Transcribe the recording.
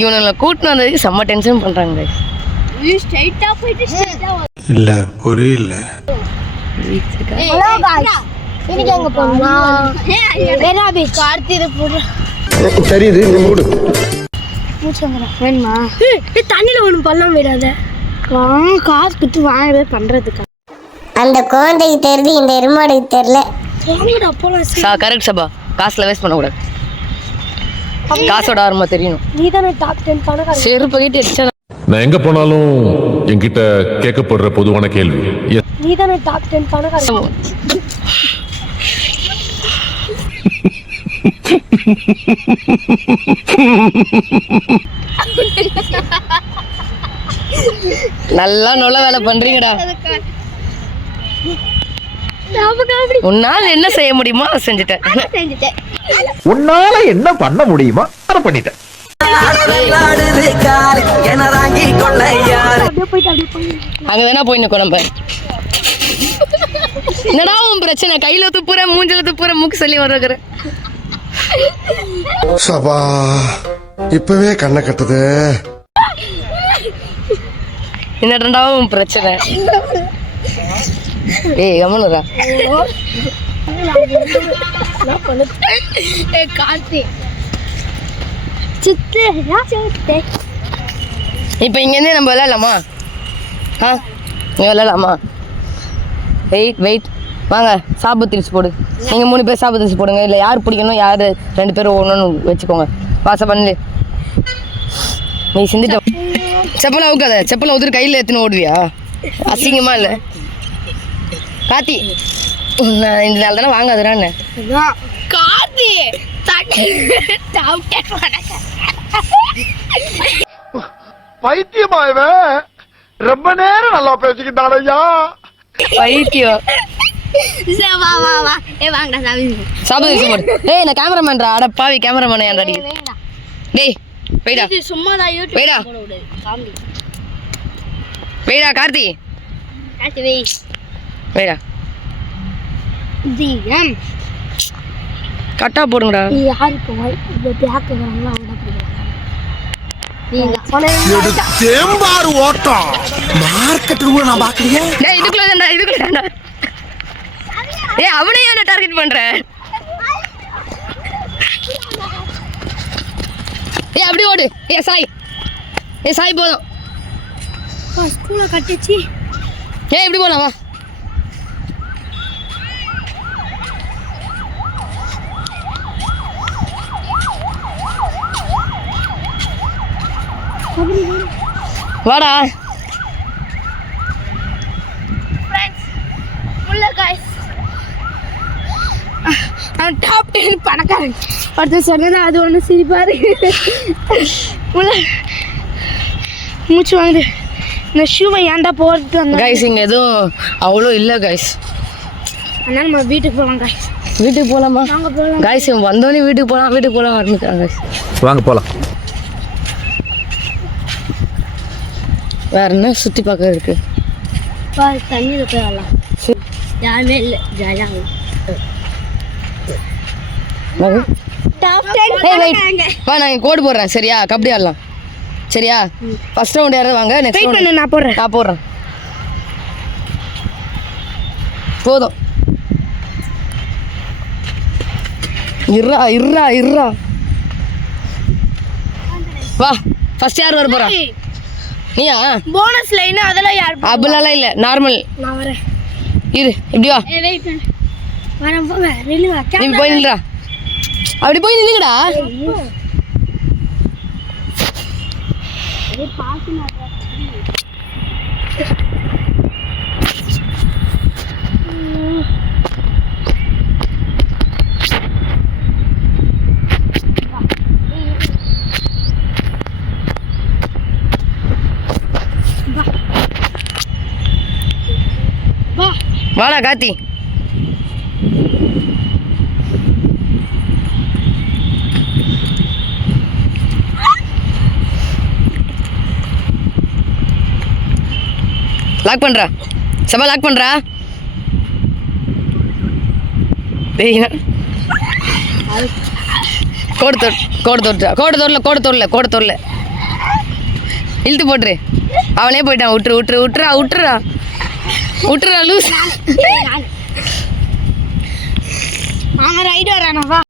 இவனை கூட்டின்னு வந்ததுக்கு செம்ம டென்ஷன் பண்றாங்க. இல்ல புரியல. தெரியுது மூடு வேணுமா? தண்ணியில ஒண்ணு பள்ளம் விடாத, காசு கொடுத்து வாங்கவே பண்றதுக்கா. அந்த குழந்தைக்கு தெரியுது, இந்த எருமாடுக்கு தெரியல. கரெக்ட் சபா, காசுல வேஸ்ட் பண்ண கூடாது. காசோட ஆர்வமா தெரியணும். நீ தானே டாப் 10 பணக்காரன். செருப்பு கிட்ட எச்சா. நான் எங்க போனாலும் என்கிட்ட கேட்கப்படுற பொதுவான கேள்வி, நீ தானே டாப் 10 பணக்காரன். நல்லா நல்ல வேலை பண்றீங்கடா. உன்னால என்ன செய்ய முடியுமோ அதை செஞ்சுட்டேன். உன்னால என்ன பண்ண முடியுமோ அதை பண்ணிட்டேன். அங்க வேணா போய் நிக்கோ நம்ம. என்னடா உன் பிரச்சனை? கையில துப்புற, மூஞ்சில துப்புற, மூக்கு சொல்லி வருகிற. சபா இப்பவே கண்ணை கட்டுது. என்னடா உன் பிரச்சனை? ஏய் கமனுரா. இப்ப இங்க இருந்து நம்ம விளையாடலாமா? விளையாடலாமா? வெயிட் வாங்க, சாப்பு திரிச்சு போடு. நீங்க 3 பேர் சாப்பு திரிச்சு போடுங்க. இல்ல யார் பிடிக்கணும், யாரு 2 பேரும் ஒண்ணு வச்சுக்கோங்க. வாச பண்ணு. நீ சிந்திட்ட செப்பல அவுக்காத. செப்பல உதிரி கையில எத்தனை ஓடுவியா? அசிங்கமா இல்ல கார்த்தி? இந்த நாள் தானே வாங்காதுறான்னு. கார்த்தி பைத்தியமாயவே ரொம்ப நேரம் நல்லா பேசிக்கிட்டான் ஐயா. பைத்தியம். சாப்பு திரிச்சு போடு. ஏய் நான் கேமராமேன்டா. அட பாவி கேமராமேன் ஏன்டா நீ? டேய் வெயிடா. சும்மாதான் யூடியூப் வெயிடா. போட விடு. காமெடி. வெயிடா கார்த்தி. கார்த்தி வெய். வெயிடா. ஜிஎம் கட்டா போடுங்கடா. யார் இப்போ இந்த பேக் வராங்களோ அவங்க தான் தேம்பாறு ஓட்டம் மார்க்கெட் கூட நான் பாக்கலையே. டேய் இதுக்குள்ள தான்டா. ஏய் அவனே என்ன டார்கெட் பண்ற? ஏய் அப்படி ஓடு. ஏய் சாய் போதும். ஸ்கூல கட்டிச்சு. ஏய் இப்படி போலாம் வா. வாடா. ஃப்ரெண்ட்ஸ் முல்ல गाइस நான் டாப் 10 பணக்காரன். அடுத்து சொன்னது அது ஒன்று சிரிப்பாரு. முல்ல மூச்சு வாங்குது. இந்த ஷூவை ஏன்டா போட்டு வந்தோம் கைஸ்? இங்க எதுவும் அவ்வளோ இல்லை கைஸ். அதனால நம்ம வீட்டுக்கு போகலாம் கைஸ். வீட்டுக்கு போகலாமா? நாங்கள் போகலாம் கைஸ். வந்தோடனே வீட்டுக்கு போகலாம் ஆரம்பிக்கிறாங்க கைஸ். வாங்க போலாம். வேற என்ன சுற்றி பார்க்க இருக்கு? தண்ணியில் போய் வரலாம். யாருமே இல்லை, ஜாலியாக. டாப் 10 வா நான் கோடு போடுறேன் சரியா? கபடி ஆடலாம் சரியா? ஃபர்ஸ்ட் ரவுண்ட் யாராவது வாங்க. நெக்ஸ்ட் ரவுண்ட் நான் போடுறேன். போதும். இருறா வா. ஃபர்ஸ்ட் யார் வர போறா? நீயா? போனஸ் லைன் அதெல்லாம் யார்? அப்படிலாம் இல்லை, நார்மல். நான் வரேன். இரு இப்படி வா. வெயிட் பண்ணு. வரேன் போங்க. நில்லுங்க. நீ போய் நில்றா. அப்படி போய் நில்லுங்கடா. வாடா கார்த்தி. லாக் பண்றா சபா, லாக் பண்றா. கோடு தோறல. இழுத்து போட்டுரு. அவனே போயிட்டான். விட்டுறா லூஸ். அவன் ரைடு வரானா வா.